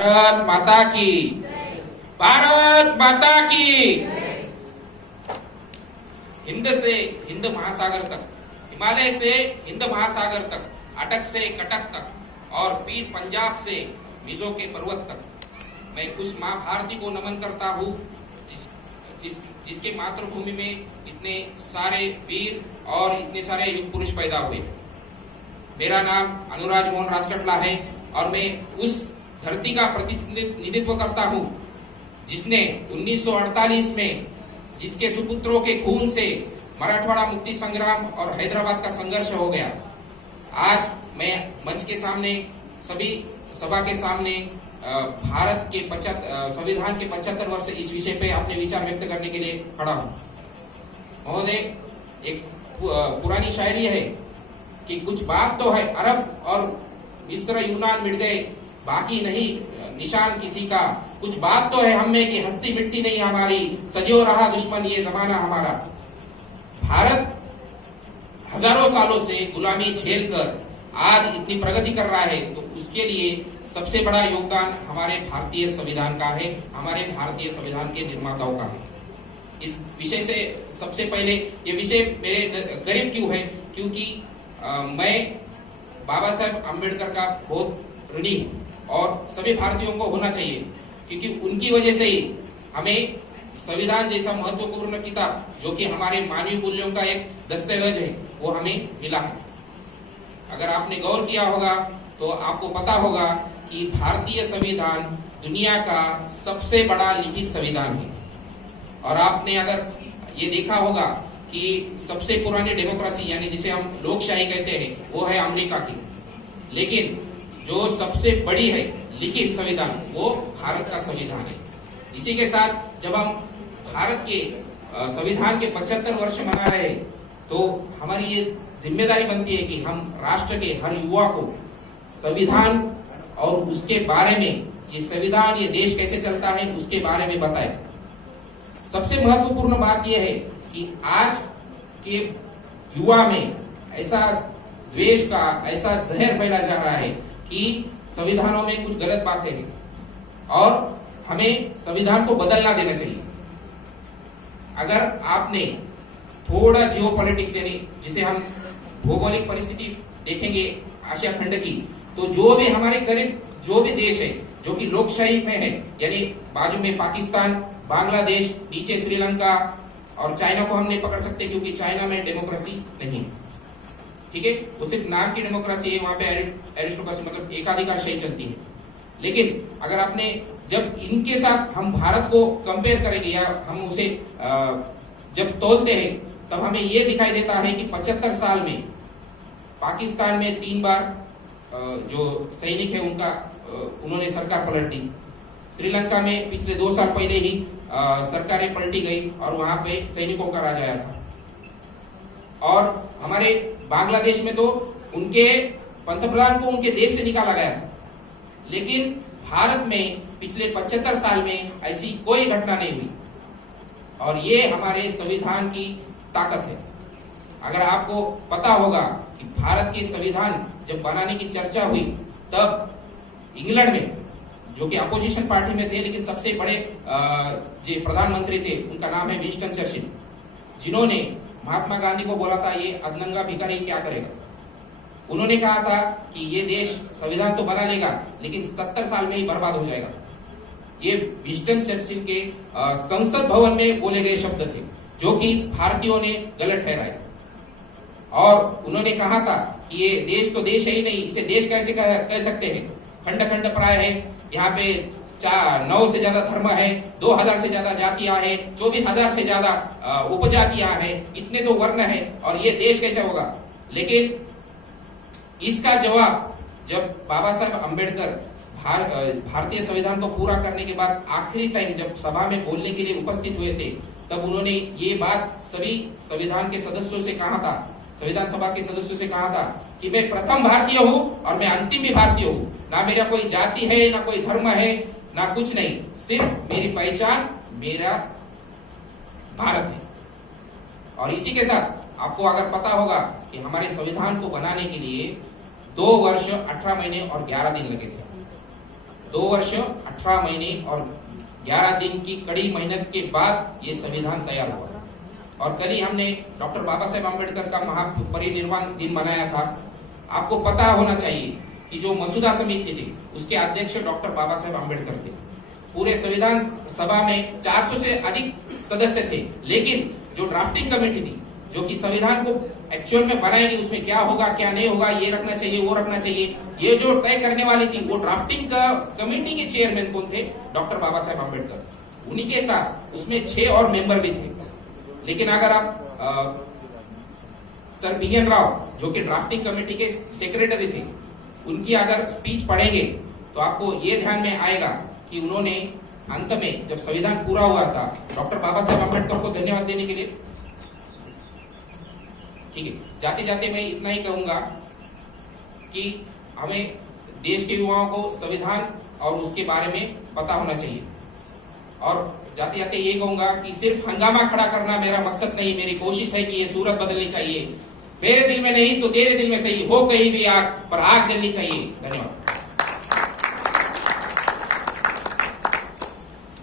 भारत माता की, भारत माता की। हिंद से हिंद महासागर तक, हिमालय से हिंद महासागर तक, अटक से कटक तक और पीर पंजाब से मिजो के पर्वत तक मैं उस माँ भारती को नमन करता हूँ जिसके मातृभूमि में इतने सारे वीर और इतने सारे युग पुरुष पैदा हुए। मेरा नाम अनुराज मोहन राजकटला है और मैं उस धरती का प्रतिनिधित्व करता हूँ जिसने 1948 में जिसके सुपुत्रों के खून से मराठवाड़ा मुक्ति संग्राम और हैदराबाद का संघर्ष हो गया। आज मैं मंच के सामने, सभी सभा के सामने भारत के संविधान के 75 वर्ष इस विषय पे अपने विचार व्यक्त करने के लिए खड़ा हूँ। महोदय, एक पुरानी शायरी है कि कुछ बात तो है अरब और मिस्र यूनान मिट गए, बाकी नहीं निशान किसी का। कुछ बात तो है हम में कि हस्ती मिट्टी नहीं हमारी, सदियों रहा दुश्मन ये जमाना हमारा। भारत हजारों सालों से गुलामी झेलकर आज इतनी प्रगति कर रहा है, तो उसके लिए सबसे बड़ा योगदान हमारे भारतीय संविधान का है, हमारे भारतीय संविधान के निर्माताओं का है। इस विषय से सबसे पहले ये विषय मेरे करीब क्यों है, क्योंकि मैं बाबा साहेब अम्बेडकर का बहुत ऋणी हूँ और सभी भारतीयों को होना चाहिए, क्योंकि उनकी वजह से ही हमें संविधान जैसा महत्वपूर्ण किताब, जो कि हमारे मानवीय मूल्यों का एक दस्तावेज है, वो हमें मिला है। अगर आपने गौर किया होगा तो आपको पता होगा कि भारतीय संविधान दुनिया का सबसे बड़ा लिखित संविधान है। और आपने अगर ये देखा होगा कि सबसे पुरानी डेमोक्रेसी यानी जिसे हम लोकशाही कहते हैं वो है अमेरिका की, लेकिन जो सबसे बड़ी है लिखित संविधान वो भारत का संविधान है। इसी के साथ जब हम भारत के संविधान के 75 वर्ष मना रहे हैं, तो हमारी ये जिम्मेदारी बनती है कि हम राष्ट्र के हर युवा को संविधान और उसके बारे में, ये संविधान, ये देश कैसे चलता है उसके बारे में बताएं। सबसे महत्वपूर्ण बात यह है कि आज के युवा में ऐसा द्वेष का ऐसा जहर फैला जा रहा है कि संविधानों में कुछ गलत बातें हैं और हमें संविधान को बदलना देना चाहिए। अगर आपने थोड़ा जियोपॉलिटिक्स यानी जिसे हम भौगोलिक परिस्थिति देखेंगे आशिया खंड की, तो जो भी हमारे करीब जो भी देश है जो कि लोकशाही में है, यानी बाजू में पाकिस्तान, बांग्लादेश, नीचे श्रीलंका और चाइना को हम नहीं पकड़ सकते क्योंकि चाइना में डेमोक्रेसी नहीं है, ठीक है, वो सिर्फ नाम की डेमोक्रेसी है, वहां पे एरिस्टोक्रेसी मतलब एकाधिकारशाही चलती है। लेकिन अगर आपने जब इनके साथ हम भारत को कंपेयर करेंगे या हम उसे जब तोलते हैं, तब हमें यह दिखाई देता है कि 75 साल में पाकिस्तान में 3 बार जो सैनिक है उन्होंने सरकार पलट दी। श्रीलंका में पिछले 2 साल पहले ही सरकारें पलटी गई और वहां पे सैनिकों का राज आया था। और हमारे बांग्लादेश में तो उनके पंतप्रधान को उनके देश से निकाला गया था। लेकिन भारत में पिछले 75 साल में ऐसी कोई घटना नहीं हुई और ये हमारे संविधान की ताकत है। अगर आपको पता होगा कि भारत के संविधान जब बनाने की चर्चा हुई, तब इंग्लैंड में जो कि अपोजिशन पार्टी में थे लेकिन सबसे बड़े जो प्रधानमंत्री थे उनका नाम है विंस्टन चर्चिल, जिन्होंने महात्मा गांधी को बोला था ये अधनंगा भिखारी क्या करेगा। उन्होंने कहा था कि ये देश संविधान तो बना लेगा लेकिन 70 साल में ही बर्बाद हो जाएगा। ये विंस्टन चर्चिल के संसद भवन में बोले गए शब्द थे जो कि भारतीयों ने गलत ठहराए। और उन्होंने कहा था कि ये देश तो देश है ही नहीं, इसे देश कैसे कह सकते हैं, खंड खंड प्राय है, यहाँ पे 9 से ज्यादा धर्म है, 2000 से ज्यादा जातियां है, 24,000 से ज्यादा उपजातियां है, इतने तो वर्ण है और ये देश कैसे होगा। लेकिन इसका जवाब जब बाबा साहेब अम्बेडकर भारतीय संविधान को पूरा करने के बाद आखिरी टाइम जब सभा में बोलने के लिए उपस्थित हुए थे, तब उन्होंने ये बात सभी संविधान के सदस्यों से कहा था, संविधान सभा के सदस्यों से कहा था कि मैं प्रथम भारतीय हूं और मैं अंतिम भी भारतीय हूं। ना मेरा कोई जाति है, ना कोई धर्म है, ना कुछ नहीं, सिर्फ मेरी पहचान मेरा भारत है। और इसी के साथ आपको अगर पता होगा कि हमारे संविधान को बनाने के लिए 2 वर्ष 18 महीने और 11 दिन लगे थे। 2 वर्ष 18 महीने और 11 दिन की कड़ी मेहनत के बाद ये संविधान तैयार हुआ। और कल ही हमने डॉक्टर बाबा साहेब आम्बेडकर का महापरिनिर्वाण दिन मनाया था। आपको पता होना चाहिए कि जो मसूदा समिति थी उसके अध्यक्ष डॉक्टर बाबा साहेब आम्बेडकर थे। पूरे संविधान सभा में 400 से अधिक सदस्य थे, लेकिन जो ड्राफ्टिंग कमेटी थी जो कि संविधान को एक्चुअल में बनाएगी, उसमें क्या होगा क्या नहीं होगा, ये रखना चाहिए वो रखना चाहिए, ये जो तय करने वाली थी वो ड्राफ्टिंग कमेटी के चेयरमैन कौन थे? डॉक्टर बाबा साहेब आम्बेडकर। उन्हीं के साथ उसमें 6 और मेंबर भी थे। लेकिन अगर आप सर BN राव जो कि ड्राफ्टिंग कमेटी के सेक्रेटरी थे, उनकी अगर स्पीच पढ़ेंगे तो आपको ये ध्यान में आएगा कि उन्होंने अंत में जब संविधान पूरा हुआ था डॉक्टर बाबा साहेब आम्बेडकर को धन्यवाद देने के लिए, ठीक है, जाते जाते मैं इतना ही कहूंगा कि हमें देश के युवाओं को संविधान और उसके बारे में पता होना चाहिए। और जाते जाते ये कहूंगा कि सिर्फ हंगामा खड़ा करना मेरा मकसद नहीं, मेरी कोशिश है कि ये सूरत बदलनी चाहिए। मेरे दिल में नहीं तो तेरे दिल में सही हो, कहीं भी आग पर आग जलनी चाहिए। धन्यवाद।